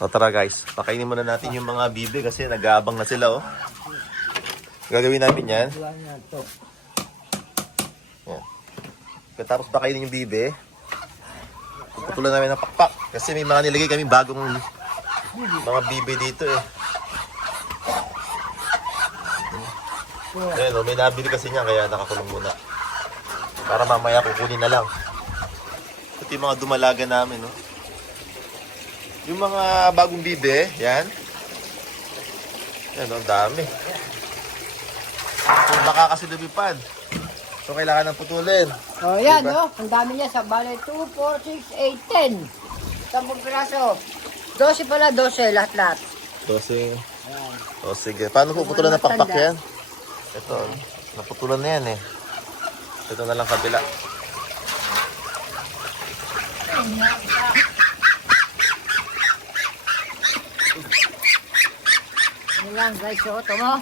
So tara guys, pakainin muna natin yung mga bibe kasi nag-aabang na sila oh. Gagawin namin yan. Yan. Tapos pakainin yung bibe. Puputulan namin ng pakpak kasi may mga nilagay kami bagong mga bibe dito eh. Ayan, may nabili kasi niya kaya nakakulong muna. Para mamaya kukunin na lang. Ito yung mga dumalaga namin, no? Yung mga bagong bibe, yan. Yan, ang dami. So, baka kasi lumipad. So, kailangan ng putulin. Oh, yan, diba? No? Ang dami niya sa balay. 2, 4, 6, 8, 10. 10 piraso. 12 pala, 12 lahat-lahat. 12. O, sige. Paano puputulan ng pakpak yan? Ito, naputulan na yan eh. Ito na lang kabila. Ano lang guys, so ito mo.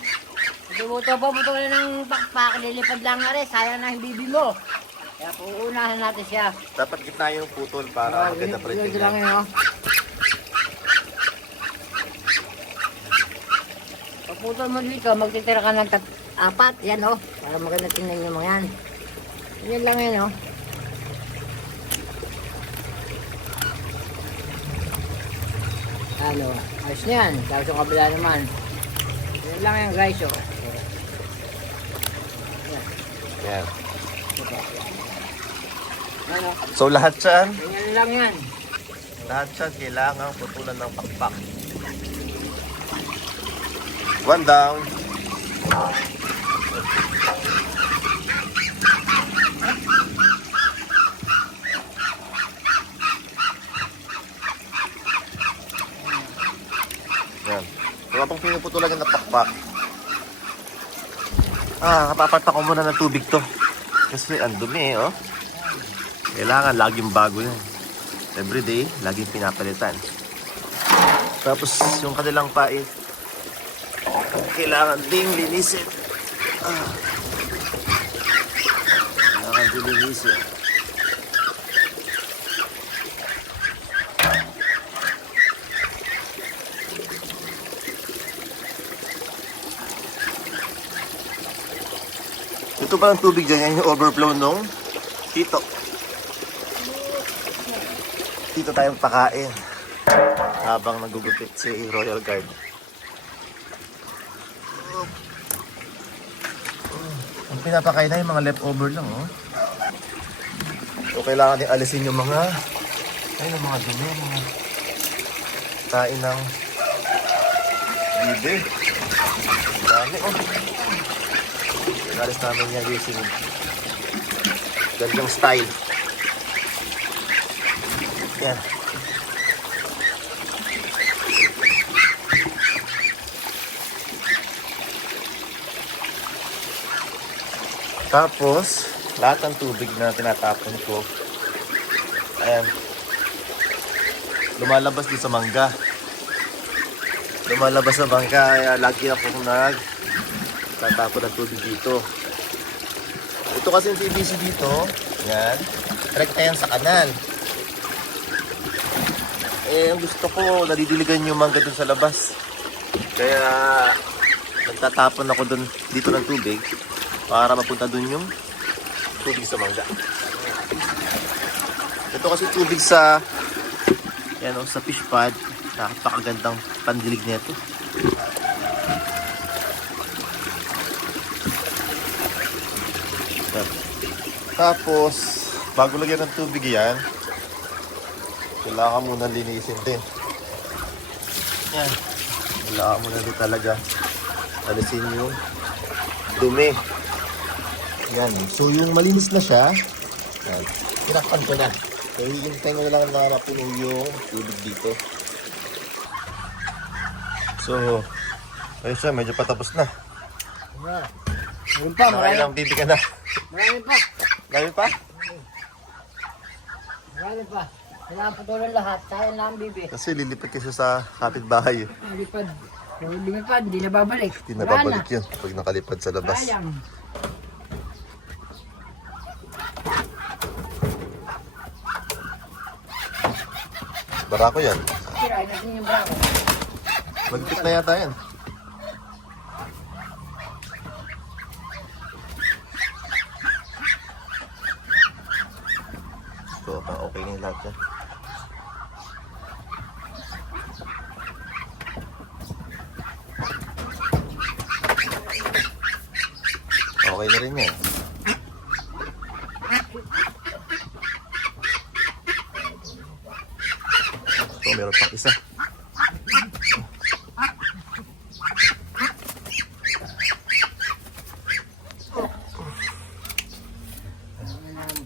Ito pa putulin ng pakpak, lilipad lang nga rin. Sayang na yung bibi mo. Kaya uunahan natin siya. Dapat gitna yung putol para maganda printing Ito lang yan. yun, oh. Pagputol mo dito, magtitira ka ng 4, yan oh. Para maganda tingnan yung mga yan. Yan lang yan oh. Ano, ayos na yan. Tapos yung kabila naman. Yan lang yan guys oh. Yan. Ano, So lahat yan, yan lang yan. kailangan putulan ng pakpak. One down. Yan. So kapag pinuputulan yung pakpak, kapaparta ko muna ng tubig to. Kasi ang dumi eh, oh. Kailangan laging bago yan. Everyday, laging pinapalitan. Tapos yung kanilang pait, kailangan ding linisin. Kailangan ding linisin. Ito palang tubig dyan, yan yung overflow nung tito. Dito tayong pakain habang nagugupit si Royal Guard. Ang pinapakain na yung mga leftover lang, oh. So, kailangan din alisin yung mga mga dumi, mga kain ng bibe. Dami, oh. Inalis namin niya using gandang style. Yan. Tapos, lahat ng tubig na tinatapon ko, ayan, lumalabas din sa mangga. Lumalabas sa mangga, kaya lagi ako tatapon ng tubig dito. Ito kasi yung PVC dito, yan, rekta yan sa kanal. Eh, ang gusto ko, nadidiligan yung mangga dun sa labas. Kaya, nagtatapon ako dito ng tubig para mapunta dun yung tubig sa mangga. Ito kasi tubig sa sa fish pond. Napakagandang pandilig nito. Tapos, bago lagyan ng tubig yan, kailangan muna linisin din. Yan. Kailangan muna din talaga alisin yung dumi. Yan. So, yung malinis na siya, yan, tinakpan ko na. So, hihintay ko na lang na mapuno yung tubig dito. So, ayun siya, medyo patapos na. Meron pa, marami. Nakailang bibi ka na. Marami pa. Dami pa? Marami pa. Kailangan putulan lahat. Sayang lang ang bibi. Kasi lilipat kasi sa kapitbahay. Lumipad. Kung lumipad, hindi na babalik. Hindi na babalik yun pag nakalipad sa labas. Sayang. Barako yan. Sira na Kasi yung brako. Magpit na yata yan. So, okay na yung lahat yan. Okay na rin yan. So, meron pang isa.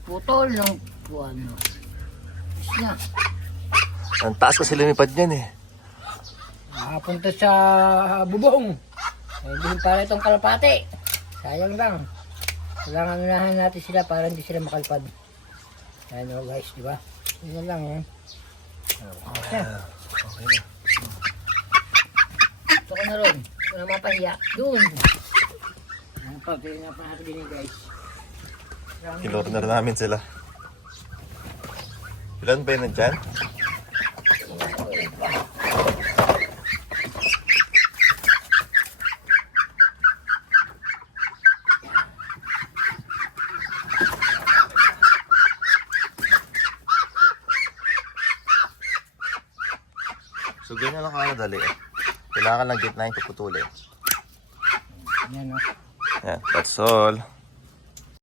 Putol ng ano. Na. Ang taas kasi lumipad yan eh. Nakapunta sa bubong. Hindi para itong kalapate. Sayang lang. Kailangan unahan natin sila para hindi sila makalpad. Ayan o guys, di ba? Yan lang yan. Okay. Okay na. Ito ko na ron. Ito na mapahiya. Doon. Ang pagkain pa natin din guys. Kilorner namin sila. Ilan ba yun nandyan? So ganyan lang kadali eh. Kailangan lang gitna yung puputulin. Yan o. Yeah, that's all.